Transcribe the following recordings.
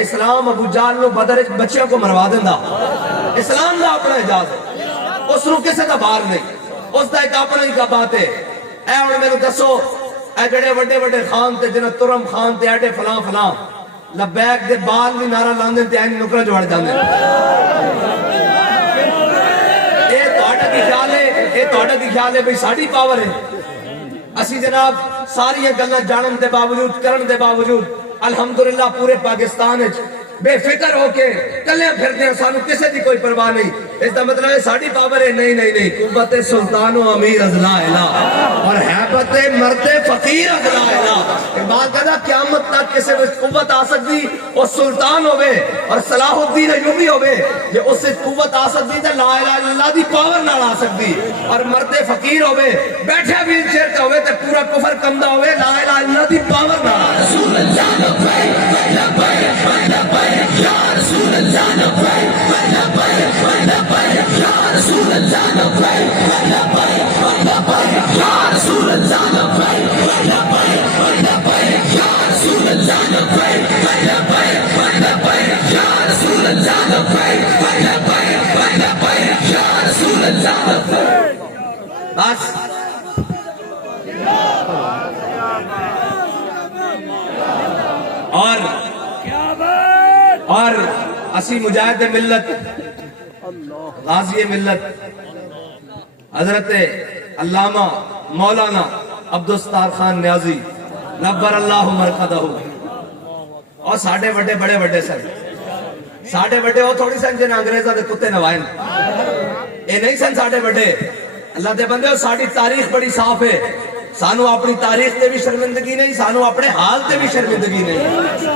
اسلام ابو جہل نو بدر بچیاں کو مروا دیندا اسلام دا اپنا اجازت ہے اس نو کسے دا بار نہیں اس دا ایک اپنا ہی کا بات ہے اے ہن میرے دسو اے جڑے وڈے وڈے خان تے جنہ ترم خان تے ایڈے فلاں فلاں لبیک دے بال بھی نعرہ لاندے تے این نکر جوڑ جاندے اے تہاڈا کی خیال ہے بھئی ساڈی پاور ہے اسی جناب ساری گلاں جانن دے باوجود کرن دے باوجود الحمدللہ پورے پاکستان وچ بے فکر ہو کے کلے پھردے ہیں سانو کسے دی کوئی پرواہ نہیں اس دا مطلب ہے ساڈی پاور ہے نہیں قوت سلطان و امیر از لا الہ اور ہیبت مرد فقیر از لا الہ اقبال کہتا قیامت تک کسے قوت آ سکتی وہ سلطان ہوئے اور صلاح الدین ایوبی ہوئے یہ اس سے قوت آ سکتی تے لا الہ الا اللہ دی پاور نال آ سکتی اور مرد فقیر ہوئے بیٹھے ویل چیئر تے ہوئے تے پورا کفر کمدا ہوئے لا الہ الا اللہ دی پاور نال رسول اللہ یا رسول اللہ یا رسول اللہ یا رسول اللہ بس اور اسی مجاہد ملت غازی ملت حضرت علامہ مولانا عبدالستار خان نیازی نبر اللہ مرقدہ اور ساڑھے بڑے بڑے سن ساڑھے بڑے وہ تھوڑی سن جن انگریزہ دے کتے نوائن اے نہیں سن ساڑھے بڑے اللہ دے بندے ساڑھی تاریخ بڑی صاف ہے سانو اپنی تاریخ تے بھی شرمندگی نہیں سانو اپنے حال تے بھی شرمندگی نہیں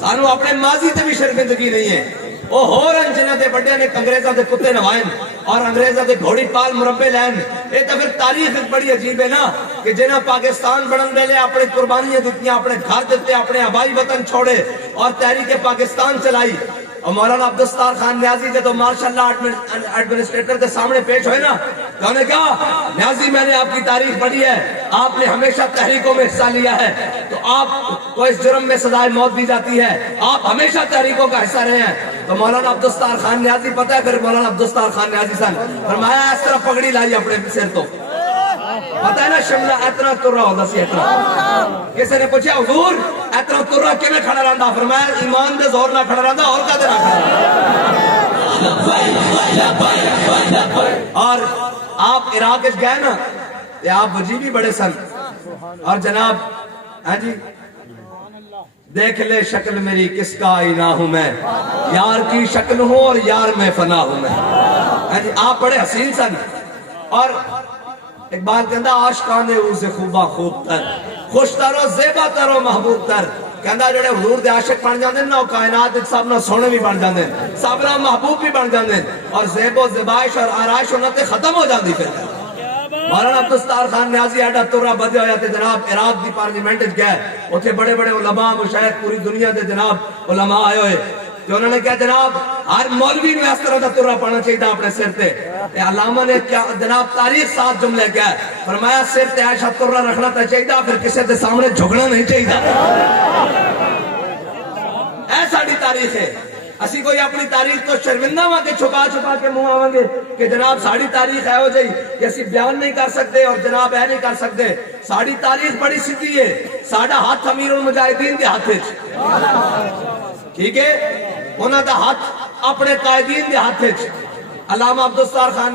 سانو اپنے ماضی تے بھی شرمندگی نہیں ہے وہ ہو رہن جنہ دے بڑے نے انگریزہ دے کتے نوائن اور انگریزہ دے گھوڑی پال مربے لین یہ تو پھر تاریخ بڑی عجیب ہے نا کہ جنہ پاکستان بڑھن دے لے اپنے قربانیاں دیتیاں اپنے گھر دیتے اپنے آبائی وطن چھوڑے اور تحریک پاکستان چلائی اور مولانا عبدالستار خان نیازی کے تو مارشاءاللہ ایڈمنسٹریٹر کے سامنے پیش ہوئے نا تو انہوں نے کہا نیازی میں نے آپ کی تاریخ پڑھی ہے آپ نے ہمیشہ تحریکوں میں حصہ لیا ہے تو آپ کو اس جرم میں سزائے موت دی جاتی ہے آپ ہمیشہ تحریکوں کا حصہ رہے ہیں تو مولانا عبدالستار خان نیازی پتہ ہے پھر مولانا عبدالستار خان نیازی سن فرمایا اس طرح پگڑی لائی اپنے سر تو پتہ ہے نا شملہ اتنا تر رہا ہوتا سی اتنا کسی نے پوچھا حضور اتنا تر رہا کیوں کھڑا رہندا فرمایا ایمان دے زور نہ کھڑا رہندا اور کا دے نہ کھڑا اور آپ عراق وچ گئے نا تے آپ وجی بھی بڑے سن اور جناب ہاں جی دیکھ لے شکل میری کس کا آئینہ ہوں میں یار کی شکل ہوں اور یار میں فنا ہوں میں ہاں جی آپ بڑے حسین سن اور اقبال کہندہ عاشقان اوز خوبہ خوب تر خوش تر و زیبہ تر و محبوب تر کہندہ جڑے حضور دے عاشق بن جاندے نا کائنات سب نہ سونے بھی بن جاندے سب نہ محبوب بھی بن جاندے اور زیب و زبائش اور آرائش انہوں تے ختم ہو جاندی پھر مولانا عبدالستار خان نیازی ایڈا ترہ بدے ہویا تھے جناب عراق دی پارلیمنٹ گئے اتھے بڑے بڑے علماء مشاہد پوری دنیا دے جناب علماء آئے ہوئے کہ انہوں نے کہا جناب ہر مولوی میں اس طرح دا ترہ پڑھنا چاہیے تھا اپنے سر تے علامہ نے جناب تاریخ 7 جملے کیا ہے فرمایا سر تے ایشہ ترہ رکھنا تا چاہیے تھا پھر کسے تے سامنے جھگڑنا نہیں چاہیے تھا ایسا دی تاریخ ہے اسی کوئی اپنی تاریخ تو شرمندہ ہوا کہ چھپا کے منہ آویں گے کہ جناب ساڑی تاریخ ہے ہو جائی کہ اسی بیان نہیں کر سکتے اور جناب ہے نہیں کر سکتے ساڑی تاریخ بڑی سیدھی ہے ساڑا ہاتھ امیر المجاہدین کے ہاتھ ٹھیک ہے انہاں دا ہاتھ اپنے قائدین دے ہاتھ علامہ عبدالستار خان